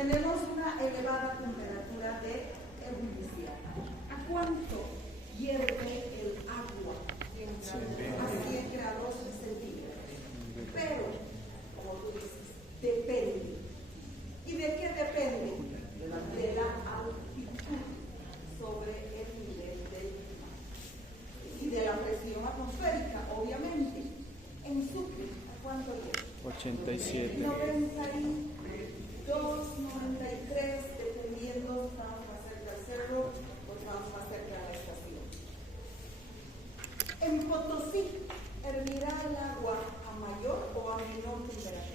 tenemos una elevada temperatura de ebullición. ¿A cuánto hierve el agua? A 100 grados centígrados. Pero, como tú dices, depende. ¿Y de qué depende? De la altitud sobre el nivel del mar y de la presión atmosférica, obviamente. En Sucre, ¿a cuánto llega? 87. 92, 93, dependiendo, estamos más cerca del cerro, pues vamos más cerca de la estación. En Potosí, ¿hervirá el agua a mayor o a menor temperatura?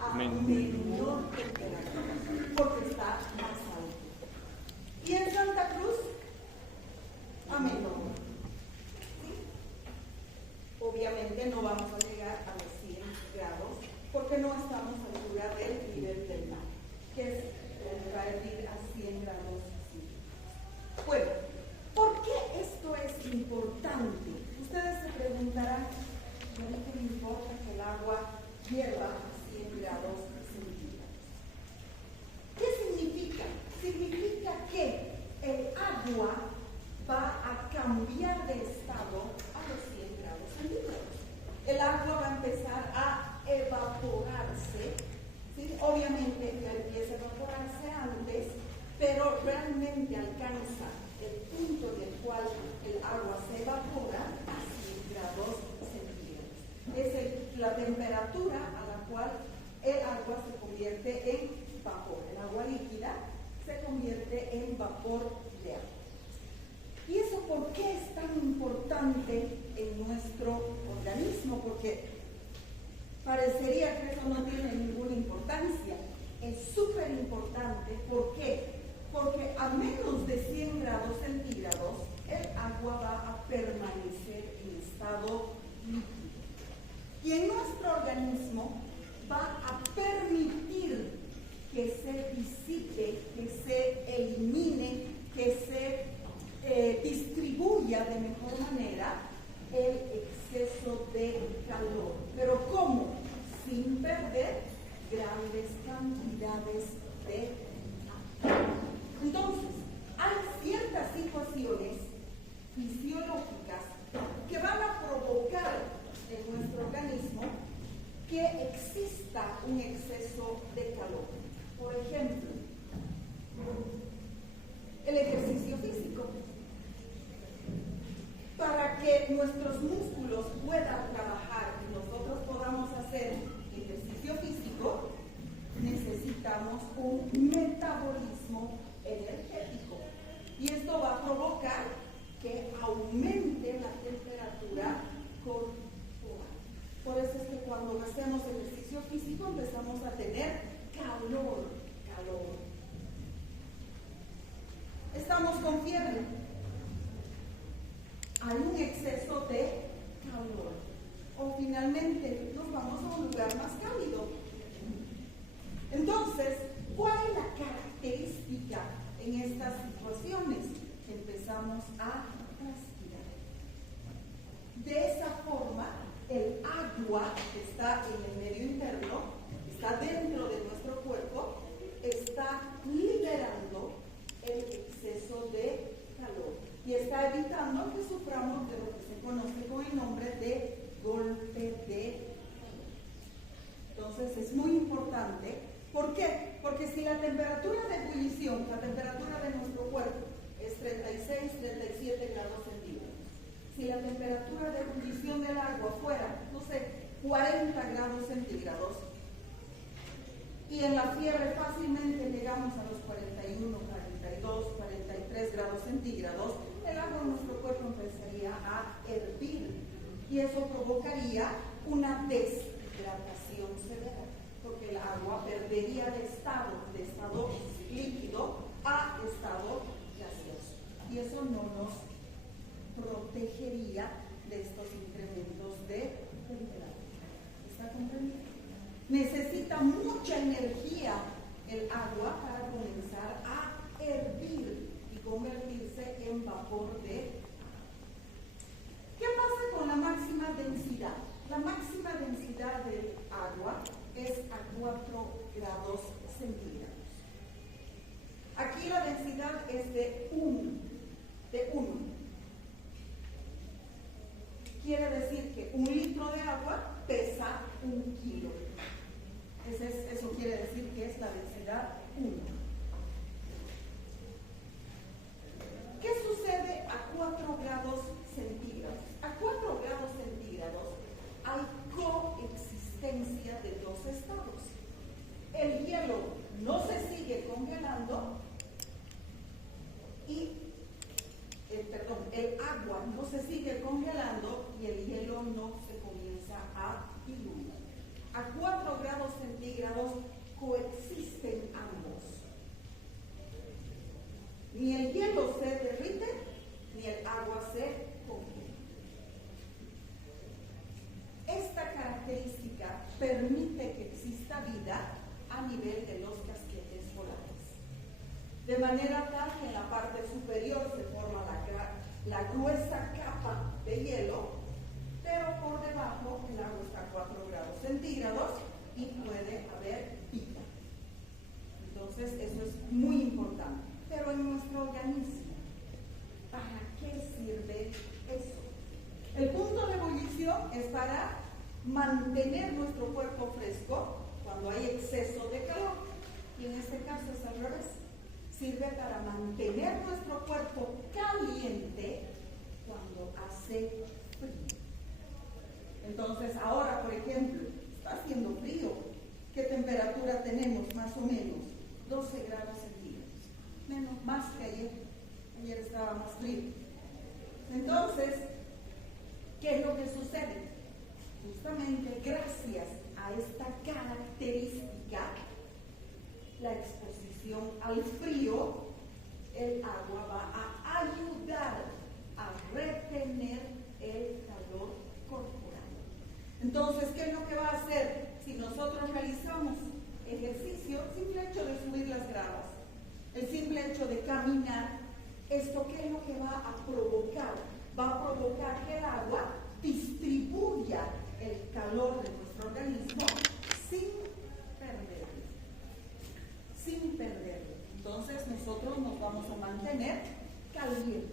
A menor temperatura, porque está más alto. Y en Santa Cruz, a menor. ¿Sí? Obviamente no vamos a llegar a los 100 grados, porque no estamos a la altura del nivel del mar, que va a hervir a 100 grados. Bueno, ¿por qué esto es importante? Ustedes se preguntarán, ¿por qué me importa que el agua hierva a 100 grados centígrados? ¿Qué significa? Significa que el agua va a cambiar de estado a los 100 grados centígrados. El agua va a empezar a evaporarse, ¿sí? Obviamente ya empieza a evaporarse antes, pero realmente alcanza el punto en el cual el agua se evapora a 100 grados centígrados. Es la temperatura a la cual el agua se convierte en vapor. El agua líquida se convierte en vapor de agua. ¿Y eso por qué es tan importante en nuestro organismo? Porque parecería que eso no tiene ninguna importancia. Es súper importante. ¿Por qué? Porque a menos de 100 grados centígrados, el agua va a permanecer en estado líquido. Y en nuestro organismo va a permitir que se disipe, que se elimine, que se distribuya de mejor manera el exceso de calor. ¿Pero cómo? Sin perder grandes cantidades de agua. Entonces, hay ciertas situaciones fisiológicas que van a provocar en nuestro organismo que exista un exceso de calor. Por ejemplo, el ejercicio físico. Para que nuestros músculos puedan trabajar y nosotros podamos hacer ejercicio físico, necesitamos un metabolismo energético. Y esto va a provocar que aumente la temperatura corporal. Por eso es que cuando hacemos ejercicio físico empezamos a tener calor. Estamos con fiebre. Hay un exceso de calor. O finalmente nos vamos a un lugar más cálido. Entonces, ¿cuál es la característica en estas situaciones? Empezamos a transpirar. De esa forma, el agua que está en el medio interno, está dentro de nuestro cuerpo, está liberando el exceso de calor y está evitando que suframos de lo que se conoce con el nombre de golpe de calor. Entonces es muy importante. ¿Por qué? Porque si la temperatura de ebullición, la temperatura de nuestro cuerpo es 36, 37 grados centígrados, si la temperatura de ebullición del agua fuera, no sé, 40 grados centígrados, y en la fiebre fácilmente llegamos a los 41, 42, 43 grados centígrados, el agua en nuestro cuerpo empezaría a hervir y eso provocaría una deshidratación severa, porque el agua perdería de estado líquido a estado gaseoso y eso no nos protegería de estos incrementos de temperatura. ¿Está comprendido? Necesita mucha energía el agua para comenzar a hervir y convertirse en vapor de agua. ¿Qué pasa con la máxima densidad? La máxima densidad del agua es a 4 quiere decir que 1 litro de agua pesa 1 kilo. Eso quiere decir que es la densidad 1. ¿Qué sucede a 4 grados centígrados? A 4 grados centígrados hay coexistencia de 2 estados. El hielo no se sigue congelando y el agua no se sigue congelando y el hielo no se comienza a diluir. A 4 grados centígrados coexisten ambos. Ni el hielo se derrite, ni el agua se congela. Esta característica permite que exista vida a nivel de los casquetes polares. De manera tal que en la parte superior se forma la gruesa capa de hielo, pero por debajo el agua está a 4 grados centígrados y puede haber vida. Entonces eso es muy importante. Pero en nuestro organismo, ¿para qué sirve eso? El punto de ebullición es para mantener nuestro cuerpo fresco cuando hay exceso de calor. Y en este caso es al revés. Sirve para mantener nuestro cuerpo caliente cuando hace frío. Entonces, ahora, por ejemplo, está haciendo frío. ¿Qué temperatura tenemos más o menos? 12 grados centígrados. Menos, más que ayer. Ayer estaba más frío. Entonces, ¿qué es lo que sucede? Justamente gracias a esta característica, la exposición al frío, el agua va a ayudar a retener el calor corporal. Entonces, ¿qué es lo que va a hacer si nosotros realizamos ejercicio? El simple hecho de subir las gradas, el simple hecho de caminar, ¿esto qué es lo que va a provocar? Va a provocar que el agua distribuya el calor de nuestro organismo sin perderlo. Entonces nosotros nos vamos a mantener calientes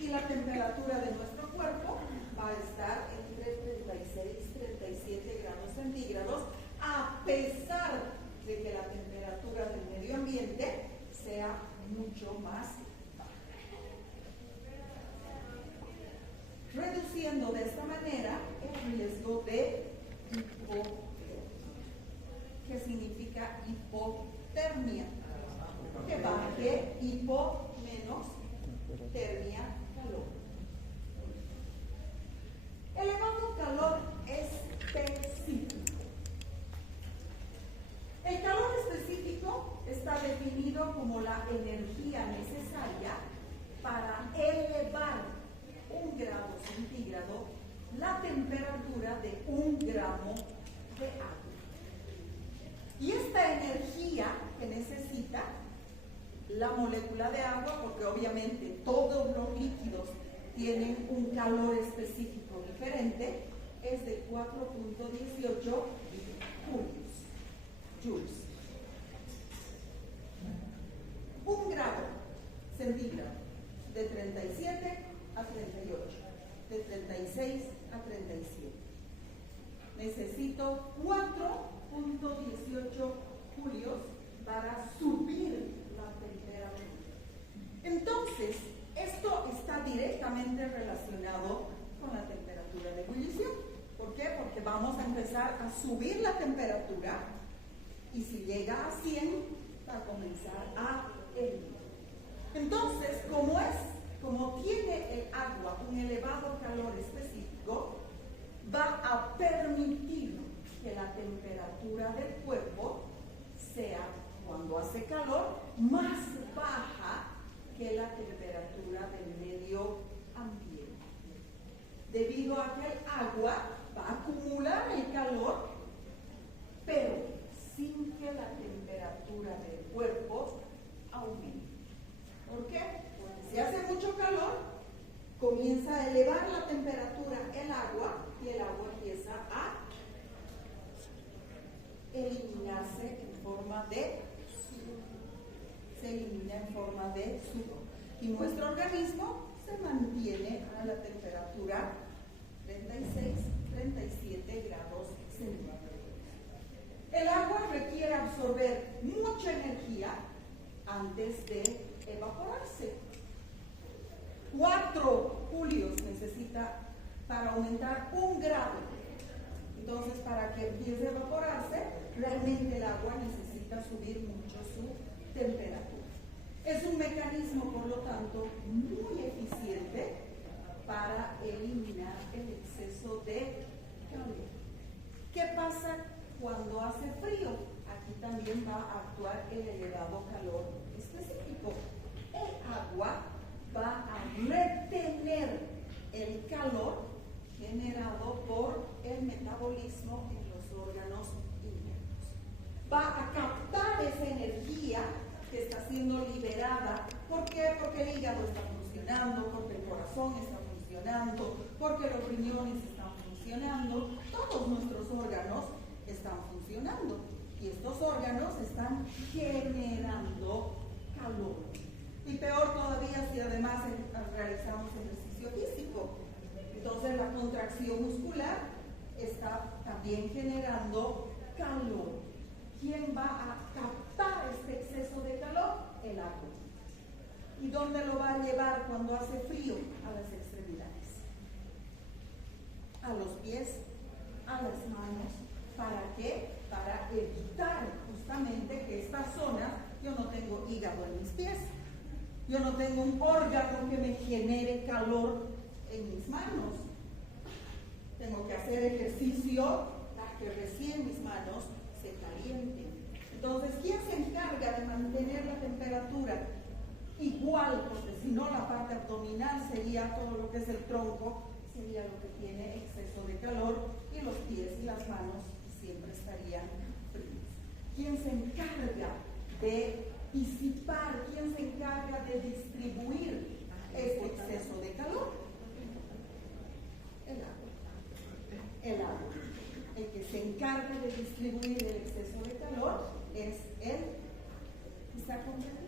y la temperatura de nuestro cuerpo va a estar entre 36 y 37 grados centígrados, a pesar de que la temperatura del medio ambiente sea mucho más baja. Reduciendo de esta manera el riesgo de hipotermia. ¿Qué significa hipotermia? Que baje hipo menos termia, calor. Elevado calor específico. El calor específico está definido como la energía necesaria para elevar 1 grado centígrado la temperatura de 1 gramo de agua. Y esta energía que necesita la molécula de agua, porque obviamente todos los líquidos tienen un calor específico diferente, es de 4.18 joules. 1 grado centígrado, de 37 a 38, de 36 a 37. Necesito 4.18 julios para subir la temperatura. Entonces, esto está directamente relacionado con la temperatura de ebullición. ¿Por qué? Porque vamos a empezar a subir la temperatura y si llega a 100, va a comenzar a hervir. Entonces, como tiene el agua un elevado calor específico, va a permitir que la temperatura del cuerpo sea, cuando hace calor, más baja que la temperatura del medio ambiente. Debido a que el agua va a acumular el calor, pero sin que la temperatura del cuerpo aumente. ¿Por qué? Porque si hace mucho calor, comienza a elevar la temperatura el agua y el agua empieza a eliminarse en forma de sudor. Se elimina en forma de sudor. Y nuestro organismo se mantiene a la temperatura 36 El agua requiere absorber mucha energía antes de evaporarse. 4 julios necesita para aumentar 1 grado. Entonces, para que empiece a evaporarse, realmente el agua necesita subir mucho su temperatura. Es un mecanismo, por lo tanto, muy eficiente para eliminar el exceso de calor. ¿Qué pasa cuando hace frío? Aquí también va a actuar el elevado calor específico. El agua va a retener el calor generado por el metabolismo en los órganos internos. Va a captar esa energía que está siendo liberada. ¿Por qué? Porque el hígado está funcionando, porque el corazón está funcionando, porque los riñones están funcionando, todos nuestros órganos están funcionando y estos órganos están generando calor. Y peor todavía si además realizamos ejercicio físico. Entonces la contracción muscular está también generando calor. ¿Quién va a captar este exceso de calor? El agua. ¿Y dónde lo va a llevar cuando hace frío? A las extremidades, a los pies, a las manos. ¿Para qué? Para evitar justamente que esta zona, yo no tengo hígado en mis pies, yo no tengo un órgano que me genere calor en mis manos. Tengo que hacer ejercicio para que recién mis manos se calienten. Entonces, ¿quién se encarga de mantener la temperatura igual? Porque si no, la parte abdominal sería todo lo que es el tronco, sería lo que tiene exceso de calor, y los pies y las manos siempre estarían fríos. ¿Quién se encarga de disipar? ¿Quién se encarga de distribuir este exceso de calor? El agua. El agua. El que se encarga de distribuir el exceso de calor es el que está comprendido.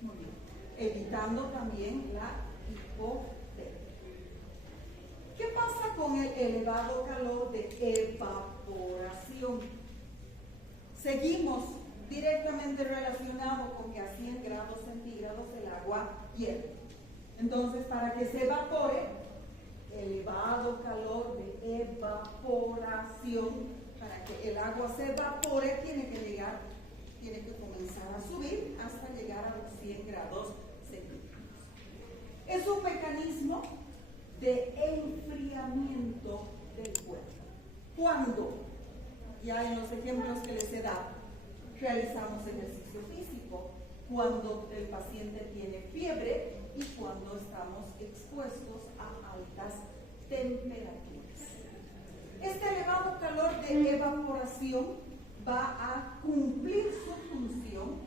Muy bien. Evitando también la hipotermia. ¿Qué pasa con el elevado calor de evaporación? Seguimos directamente relacionado con que a 100 grados centígrados el agua hierve. Entonces, para que se evapore, elevado calor de evaporación, para que el agua se evapore, tiene que comenzar a subir hasta llegar a los 100 grados centígrados. Es un mecanismo de enfriamiento del cuerpo. Cuando, ya en los ejemplos que les he dado, realizamos ejercicio físico, cuando el paciente tiene fiebre y cuando estamos expuestos a altas temperaturas. Este elevado calor de evaporación va a cumplir su función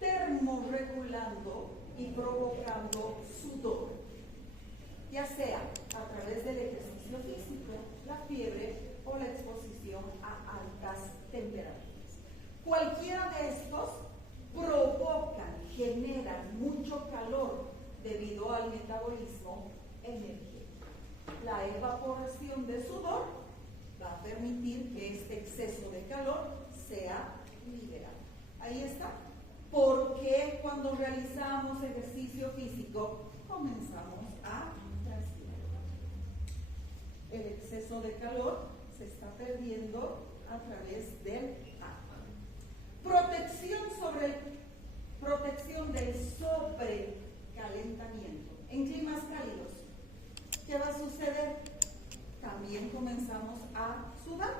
termorregulando y provocando sudor, ya sea a través del ejercicio físico, la fiebre o la exposición a altas temperaturas. Cualquiera de estos provocan, generan mucho calor debido al metabolismo energético. La evaporación de sudor va a permitir que este exceso de calor sea liberado. Ahí está. Porque cuando realizamos ejercicio físico comenzamos a transpirar. El exceso de calor se está perdiendo a través del agua. Protección del sobrecalentamiento. En climas cálidos, ¿qué va a suceder? También comenzamos a sudar.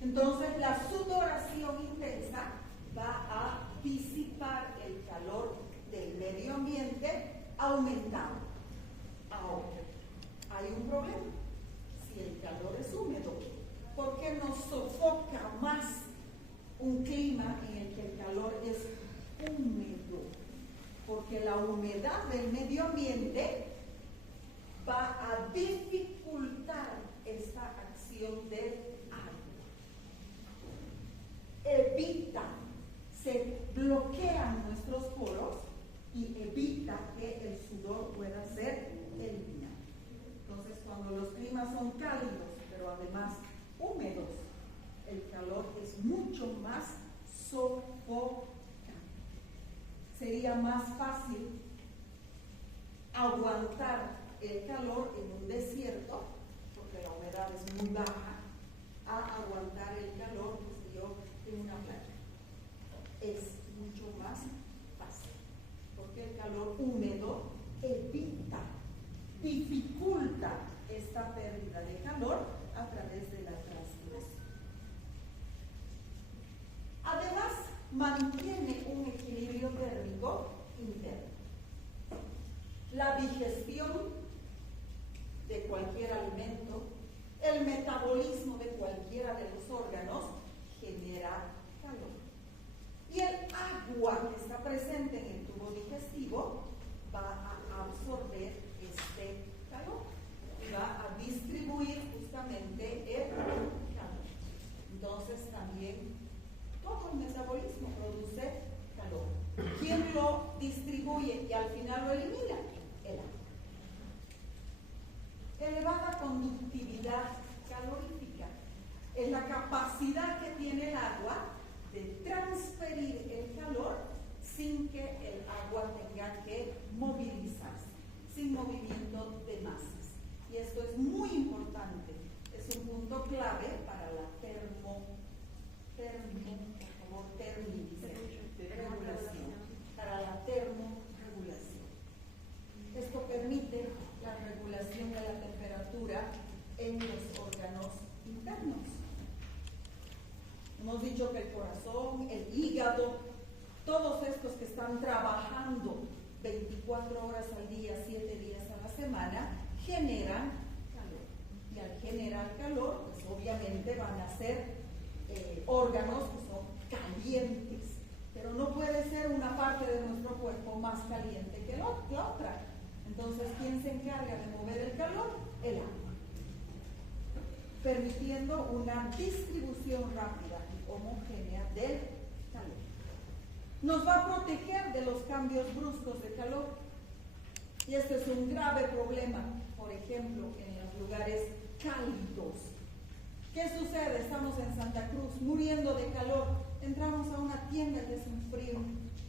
Entonces la sudoración intensa va a disipar el calor del medio ambiente aumentando. Ahora, hay un problema. Si el calor es húmedo, ¿por qué nos sofoca más un clima en el que el calor es húmedo? Porque la humedad del medio ambiente va a dificultar esta acción del agua. Se bloquean nuestros poros y evita que el sudor pueda ser eliminado. Entonces, cuando los climas son cálidos, pero además húmedos, el calor es mucho más sofocante. Sería más fácil aguantar el calor en un desierto, porque la humedad es muy baja, a aguantar el calor, qué sé yo, en una playa. Es mucho más fácil, porque el calor húmedo evita, dificulta esta pérdida de calor a través de la transpiración. Además, mantiene un equilibrio térmico interno. La digestión de cualquier alimento, el metabolismo de cualquiera de los órganos genera calor. Y el agua que está presente en el tubo digestivo va a absorber este calor y va a distribuir justamente el calor. Entonces también todo el metabolismo produce calor. ¿Quién lo distribuye y al final lo elimina? El agua. Elevada conductividad calorífica es la capacidad que tiene el agua de transferir el calor sin que el agua tenga que movilizarse, sin movimiento de masas. Y esto es muy importante, es un punto clave para la regulación, para la termorregulación. Esto permite la regulación de la temperatura en los órganos internos. Hemos dicho que el corazón, el hígado, todos estos que están trabajando 24 horas al día, 7 días a la semana, generan calor. Y al generar calor, pues obviamente van a ser órganos que son calientes. Pero no puede ser una parte de nuestro cuerpo más caliente que la otra. Entonces, ¿quién se encarga de mover el calor? El agua, permitiendo una distribución rápida y homogénea del calor. Nos va a proteger de los cambios bruscos de calor. Y este es un grave problema, por ejemplo, en los lugares cálidos. ¿Qué sucede? Estamos en Santa Cruz, muriendo de calor. Entramos a una tienda que es un frío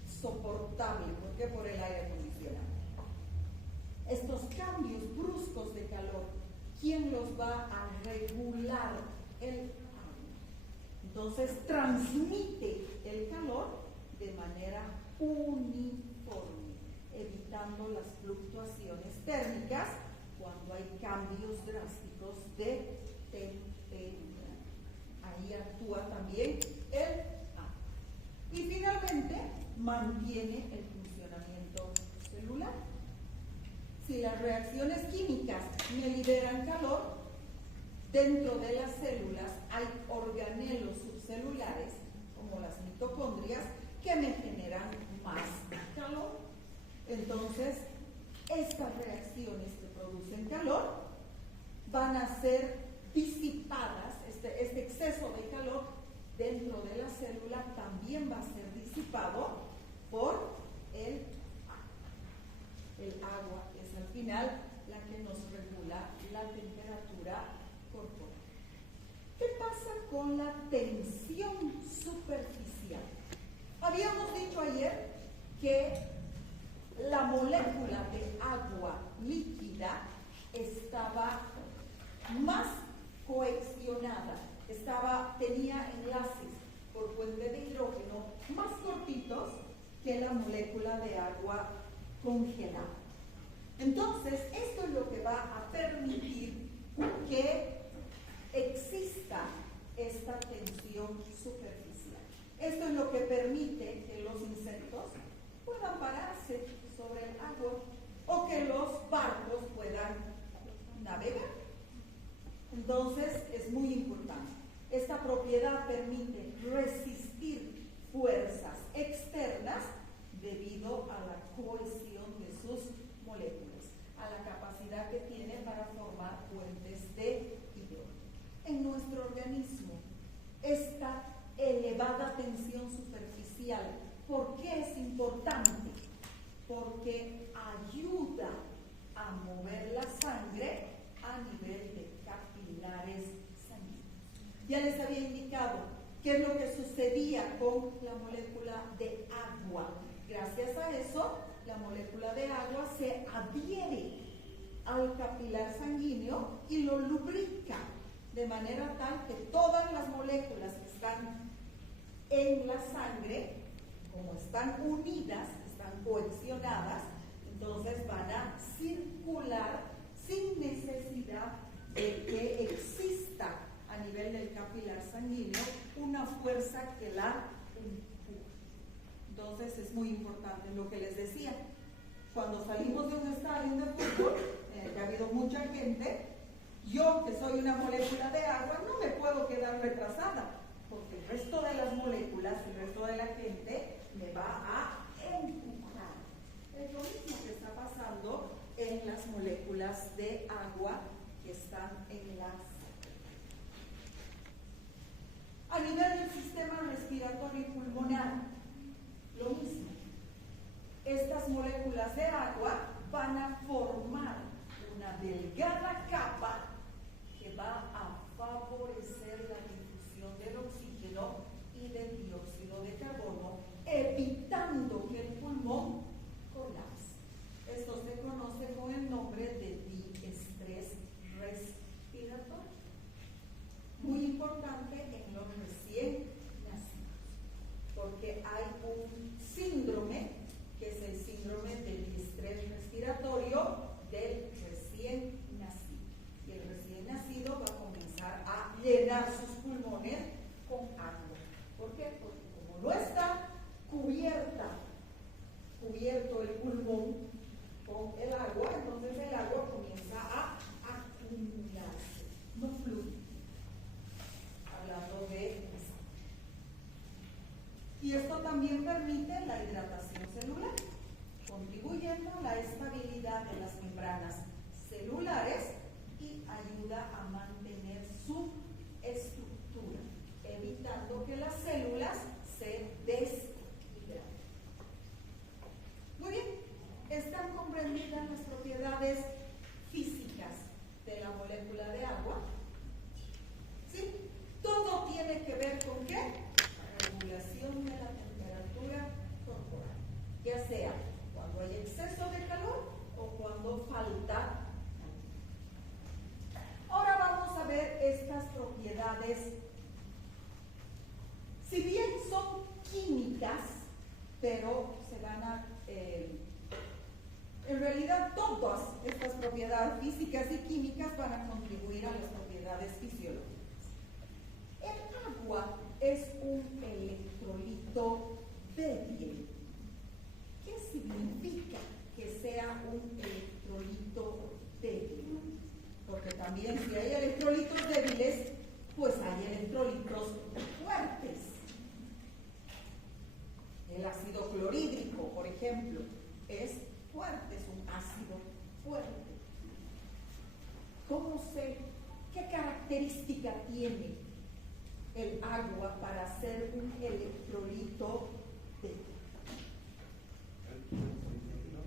soportable. ¿Por qué? Por el aire acondicionado. Estos cambios bruscos de calor, ¿quién los va a regular? El agua. Entonces transmite el calor de manera uniforme, evitando las fluctuaciones térmicas cuando hay cambios drásticos de temperatura. Ahí actúa también el agua. Y finalmente mantiene el funcionamiento celular. Si las reacciones químicas me liberan calor, dentro de las células hay organelos subcelulares, como las mitocondrias, que me generan más calor. Entonces, estas reacciones que producen calor van a ser disipadas, este exceso de calor dentro de la célula también va a ser disipado por el agua. El agua es al final la que nos regula la temperatura corporal. ¿Qué pasa con la tensión superficial? Habíamos dicho ayer que la molécula de agua líquida estaba más cohesionada, tenía enlaces por puente de hidrógeno más cortitos que la molécula de agua congelada. Entonces, esto es lo que va a permitir que exista esta tensión superficial. Esto es lo que permite que los insectos puedan pararse sobre el agua o que los barcos puedan navegar. Entonces, es muy importante. Esta propiedad permite resistir fuerzas externas debido a la cohesión de sus moléculas, a la capacidad que tiene para formar puentes de hidrógeno. En nuestro organismo, esta elevada tensión superficial, ¿por qué es importante? Porque ayuda a mover la sangre a nivel de capilares sanguíneos. Ya les había indicado ¿Qué es lo que sucedía con la molécula de agua? Gracias a eso, la molécula de agua se adhiere al capilar sanguíneo y lo lubrica, de manera tal que todas las moléculas que están en la sangre, como están unidas, están cohesionadas, entonces van a circular sin necesidad de que exista a nivel del capilar sanguíneo una fuerza que la empuja. Entonces es muy importante lo que les decía. Cuando salimos de un estadio de fútbol, que ha habido mucha gente, yo que soy una molécula de agua no me puedo quedar retrasada, porque el resto de las moléculas, el resto de la gente me va a empujar. Es lo mismo que está pasando en las moléculas de agua que están en la sangre. A nivel del sistema respiratorio y pulmonar, lo mismo. Estas moléculas de agua van a formar una delgada capa que va a favorecer la difusión del oxígeno y del dióxido de carbono, evitando que el pulmón colapse. Esto se conoce con el nombre de diestrés respiratorio. Muy importante en los recién nacidos, porque hay un síndrome, que es el síndrome del diestrés respiratorio del recién nacido. Y el recién nacido va a comenzar a llenar sus pulmones con agua. ¿Por qué? Porque como no está cubierto el pulmón con el agua, entonces el agua comienza a acumularse, no fluye. Hablando de eso. Y esto también permite la hidratación celular, contribuyendo a la estabilidad de las membranas celulares y ayuda a mantener su estructura, evitando que las células se deshidraten. Muy bien, están comprendidas las propiedades físicas de la molécula de agua. ¿Sí? Todo tiene que ver con ¿qué? Regulación de la temperatura corporal, ya sea cuando hay exceso de calor o cuando falta calor. Ahora vamos a ver estas propiedades. Si bien son químicas, pero se van a en realidad todas estas propiedades físicas y químicas van a contribuir a las propiedades fisiológicas. El agua es un electrolito débil. ¿Qué significa que sea un electrolito débil? Porque también si hay electrolitos débiles, pues hay electrolitos fuertes. El ácido clorhídrico, por ejemplo, es fuerte, es un ácido fuerte. ¿Cómo sé qué característica tiene el agua para ser un electrolito débil?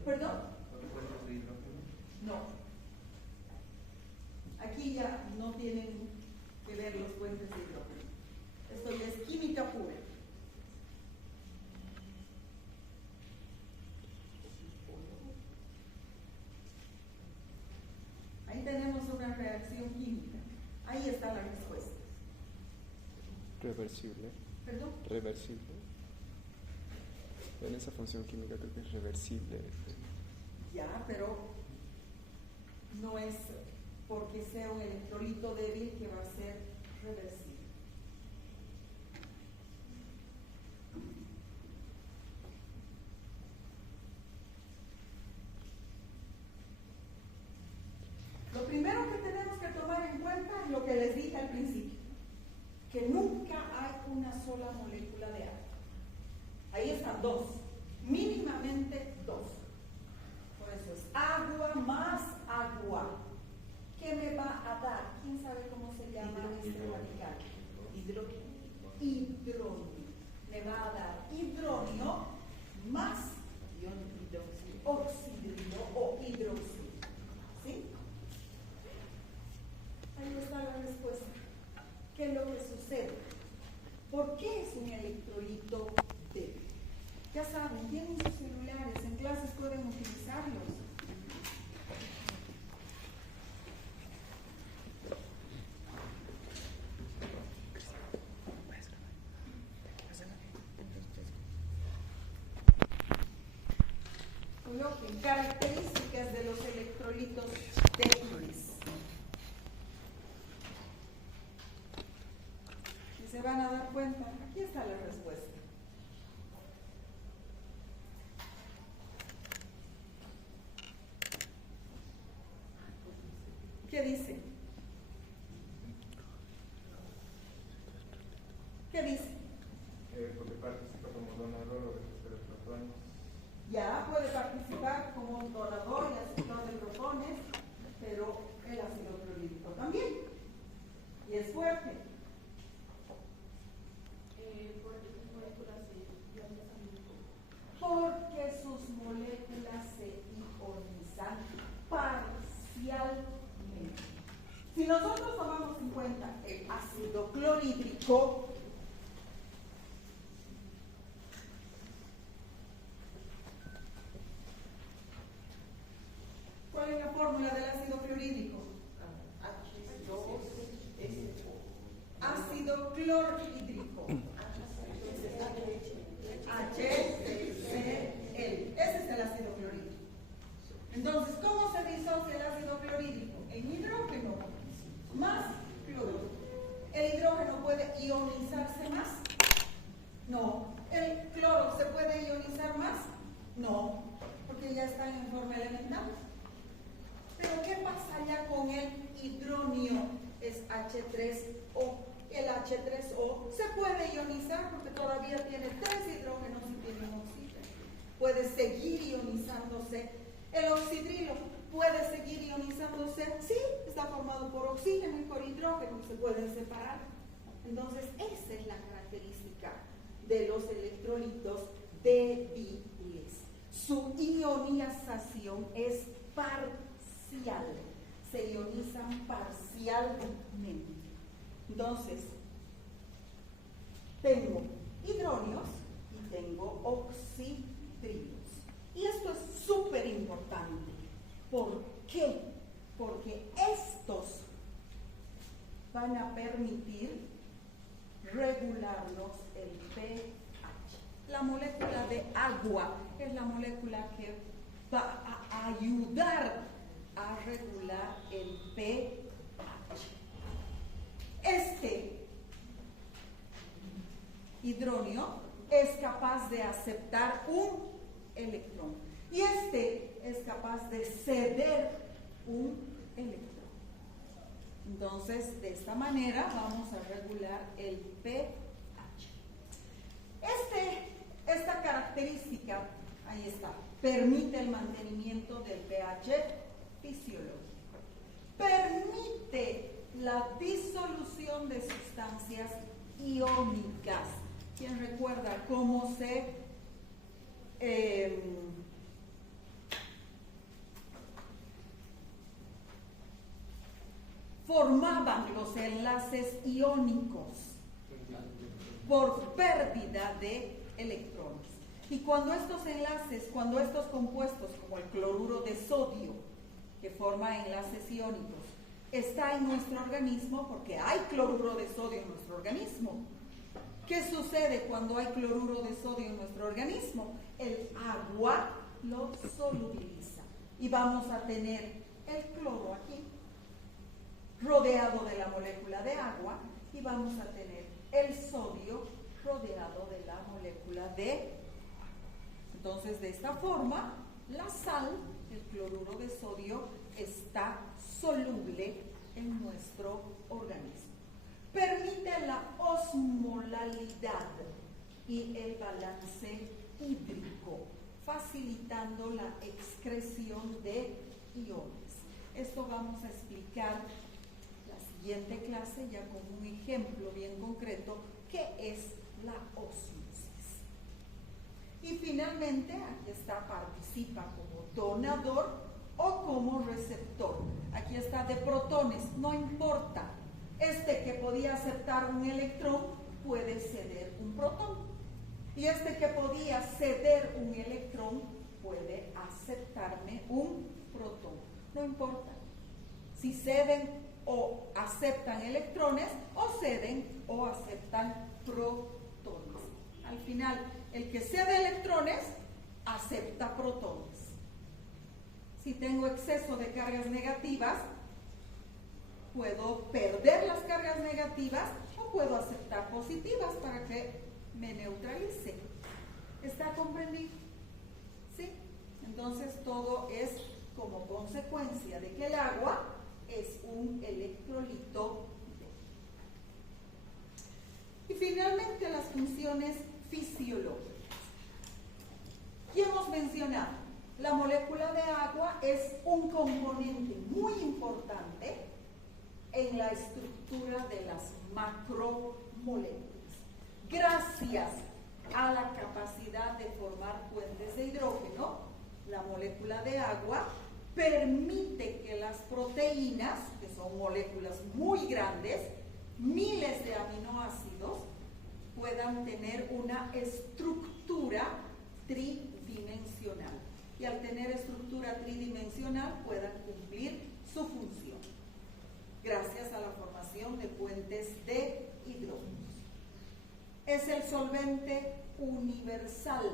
¿Perdón? No. Aquí ya no tienen que ver los puentes de hidrógeno. Esto ya es química pura. Ahí tenemos una reacción química. Ahí está la respuesta. Reversible. ¿Perdón? Reversible. En esa función química creo que es reversible. Ya, pero no es porque sea un electrolito débil que va a ser reversible. Lo primero que tenemos que tomar en cuenta es lo que les dije al principio, que nunca hay una sola molécula de agua. Ahí están dos, mínimamente dos. Por eso es agua más agua. ¿Qué me va a dar? ¿Quién sabe cómo se llama este radical? Hidrónio. Me va a dar hidrónio más oxidrio o hidróxido. ¿Sí? Ahí está la respuesta. ¿Qué es lo que sucede? ¿Por equivoquen. Características de los electrolitos débiles. Y se van a dar cuenta, aquí está la respuesta. ¿Qué dice? ¿Qué dice? Porque participa como donador o receptor de protones. Ya puede participar como donador y aceptor de protones, pero el ácido clorhídrico también. Y es fuerte. Porque sus moléculas se ionizan parcialmente. Si nosotros tomamos en cuenta el ácido clorhídrico, ¿cuál es la fórmula del ácido clorhídrico? Ácido clorhídrico. HCl. Ese es el ácido clorhídrico. Entonces, ¿cómo se disocia el ácido clorhídrico? En hidrógeno más cloro. ¿El hidrógeno puede ionizarse más? No. ¿El cloro se puede ionizar más? No, porque ya están en forma elemental. Pero ¿qué pasaría con el hidronio? Es H3O. El H3O se puede ionizar porque todavía tiene 3 hidrógenos y tiene un oxígeno. Puede seguir ionizándose. El oxidrilo puede seguir ionizándose. Sí, está formado por oxígeno y por hidrógeno, se pueden separar. Entonces, esa es la característica de los electrolitos débiles. Su ionización es parcial. Se ionizan parcialmente. Entonces, tengo hidronios y tengo oxidrilos. Y esto es súper importante. ¿Por qué? Porque estos van a permitir regularnos el pH. La molécula de agua es la molécula que va a ayudar a regular el pH. Este hidronio es capaz de aceptar un electrón y este es capaz de ceder un electrón. Entonces, de esta manera vamos a regular el pH. Esta característica, ahí está, permite el mantenimiento del pH fisiológico. Permite la disolución de sustancias iónicas. ¿Quién recuerda cómo se formaban los enlaces iónicos? Por pérdida de electrones. Y cuando estos enlaces, cuando estos compuestos, como el cloruro de sodio, que forma enlaces iónicos, está en nuestro organismo, porque hay cloruro de sodio en nuestro organismo. ¿Qué sucede cuando hay cloruro de sodio en nuestro organismo? El agua lo solubiliza y vamos a tener el cloro aquí, rodeado de la molécula de agua, y vamos a tener el sodio rodeado de la molécula de agua. Entonces, de esta forma, la sal, el cloruro de sodio, está soluble en nuestro organismo. Permite la osmolalidad y el balance hídrico, facilitando la excreción de iones. Esto vamos a explicar la siguiente clase ya con un ejemplo bien concreto, que es la ósmosis. Y finalmente, aquí está, participa como donador o como receptor. Aquí está de protones, no importa. Este que podía aceptar un electrón puede ceder un protón. Y este que podía ceder un electrón puede aceptarme un protón. No importa si ceden o aceptan electrones, o ceden o aceptan protones. Al final, el que cede electrones acepta protones. Si tengo exceso de cargas negativas, puedo perder las cargas negativas o puedo aceptar positivas para que me neutralice. ¿Está comprendido? ¿Sí? Entonces todo es como consecuencia de que el agua es un electrolito. Y finalmente las funciones fisiológicas. ¿Qué hemos mencionado? La molécula de agua es un componente muy importante en la estructura de las macromoléculas. Gracias a la capacidad de formar puentes de hidrógeno, la molécula de agua permite que las proteínas, que son moléculas muy grandes, miles de aminoácidos, puedan tener una estructura tridimensional. Y al tener estructura tridimensional puedan cumplir su función, gracias a la formación de puentes de hidrógenos. Es el solvente universal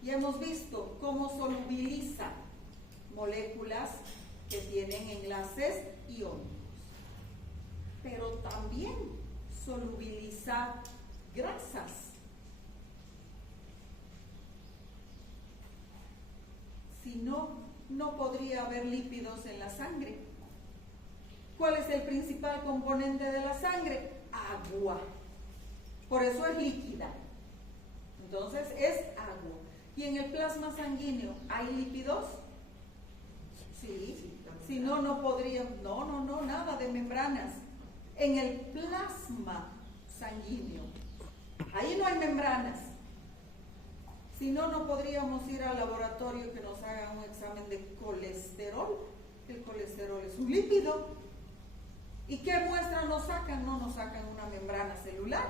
y hemos visto cómo solubiliza moléculas que tienen enlaces iónicos, pero también solubiliza grasas. Si no, no podría haber lípidos en la sangre. ¿Cuál es el principal componente de la sangre? Agua. Por eso es líquida. Entonces es agua. ¿Y en el plasma sanguíneo hay lípidos? Sí. Si no, no podría. No, nada de membranas. En el plasma sanguíneo, ahí no hay membranas. Si no, no podríamos ir al laboratorio que nos hagan un examen de colesterol. El colesterol es un lípido. ¿Y qué muestra nos sacan? No nos sacan una membrana celular,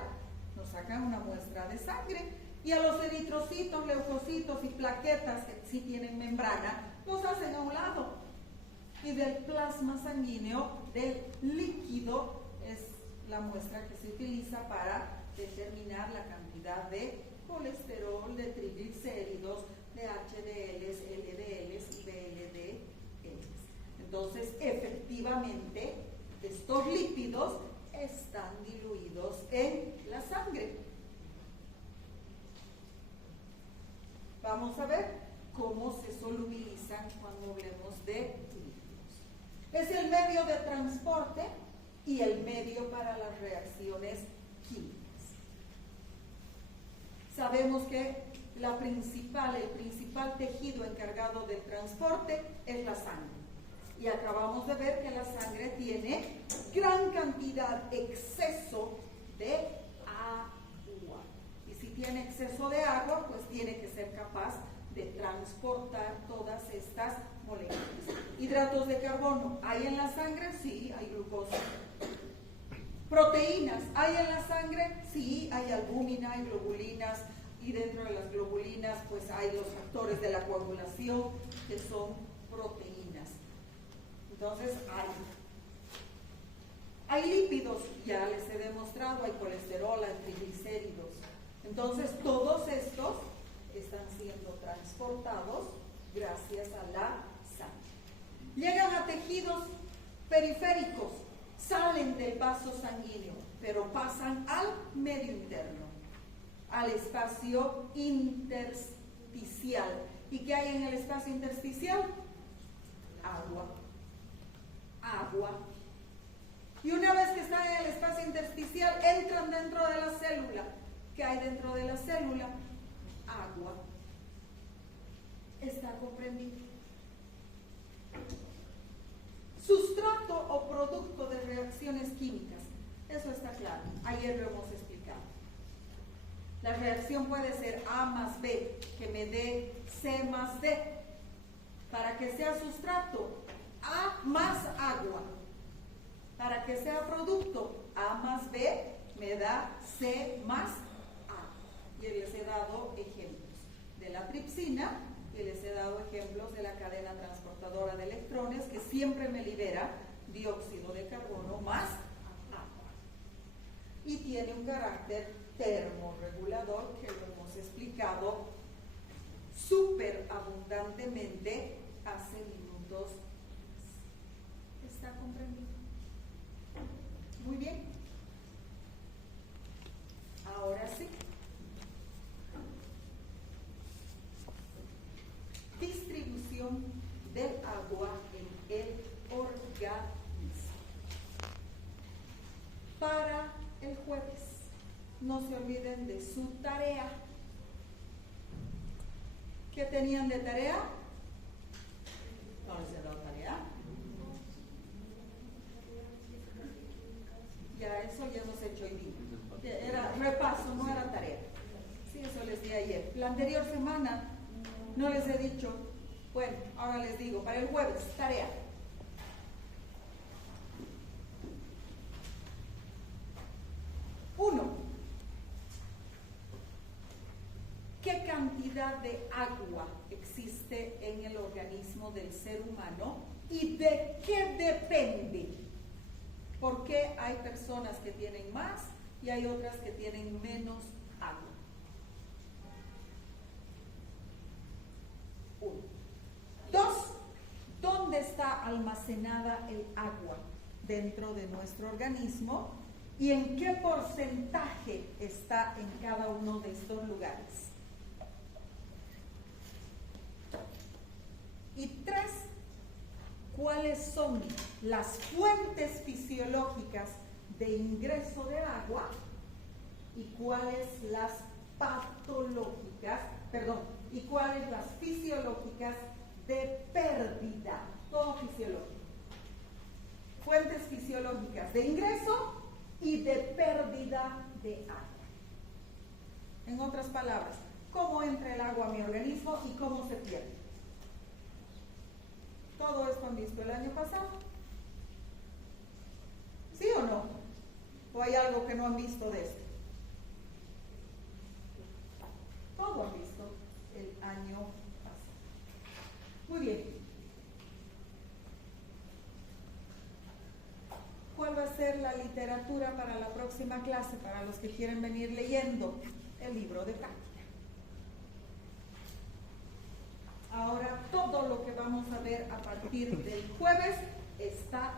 nos sacan una muestra de sangre. Y a los eritrocitos, leucocitos y plaquetas que sí tienen membrana, los hacen a un lado. Y del plasma sanguíneo, del líquido, es la muestra que se utiliza para determinar la cantidad de colesterol, de triglicéridos, de HDLs, LDLs y VLDLs. Entonces, efectivamente, estos lípidos están diluidos en la sangre. Vamos a ver cómo se solubilizan cuando hablemos de lípidos. Es el medio de transporte y el medio para las reacciones químicas. Sabemos que el principal tejido encargado del transporte es la sangre. Y acabamos de ver que la sangre tiene gran cantidad, exceso de agua. Y si tiene exceso de agua, pues tiene que ser capaz de transportar todas estas moléculas. Hidratos de carbono, ¿hay en la sangre? Sí, hay glucosa. Proteínas, ¿hay en la sangre? Sí, hay albúmina, hay globulinas, y dentro de las globulinas pues hay los factores de la coagulación que son proteínas. Entonces hay lípidos, ya les he demostrado, hay colesterol, hay triglicéridos. Entonces todos estos están siendo transportados gracias a la sangre. Llegan a tejidos periféricos, salen del vaso sanguíneo, pero pasan al medio interno, al espacio intersticial. ¿Y qué hay en el espacio intersticial? Agua. Y una vez que están en el espacio intersticial, entran dentro de la célula. ¿Qué hay dentro de la célula? Agua. ¿Está comprendido? Sustrato o producto de reacciones químicas. Eso está claro. Ayer lo hemos explicado. La reacción puede ser A más B, que me dé C más D. Para que sea sustrato, A más agua. Para que sea producto, A más B me da C más A. Y les he dado ejemplos de la tripsina y les he dado ejemplos de la cadena transportadora de electrones que siempre me libera dióxido de carbono más agua. Y tiene un carácter termorregulador que lo hemos explicado súper abundantemente hace minutos. 2. ¿Está comprendido? Muy bien. Ahora sí. Distribución del agua en el organismo. Para el jueves, no se olviden de su tarea. ¿Qué tenían de tarea? ¿No les he dado tarea? Ya, eso ya hemos hecho hoy día. Era repaso, no era tarea. Sí, eso les di ayer. La anterior semana no les he dicho. Bueno, ahora les digo, para el jueves, tarea. Uno, ¿qué cantidad de agua existe en el organismo del ser humano y de qué depende? ¿Por qué hay personas que tienen más y hay otras que tienen menos agua? Uno. Dos, ¿dónde está almacenada el agua dentro de nuestro organismo y en qué porcentaje está en cada uno de estos lugares? Y tres, ¿cuáles son las fuentes fisiológicas de ingreso del agua y cuáles las patológicas, y cuáles las fisiológicas de pérdida? Todo fisiológico. Fuentes fisiológicas de ingreso y de pérdida de agua. En otras palabras, ¿cómo entra el agua a mi organismo y cómo se pierde? ¿Todo esto han visto el año pasado? ¿Sí o no? ¿O hay algo que no han visto de esto? Todo han visto el año pasado. Muy bien. ¿Cuál va a ser la literatura para la próxima clase, para los que quieren venir leyendo el libro de práctica? Ahora todo lo que vamos a ver a partir del jueves está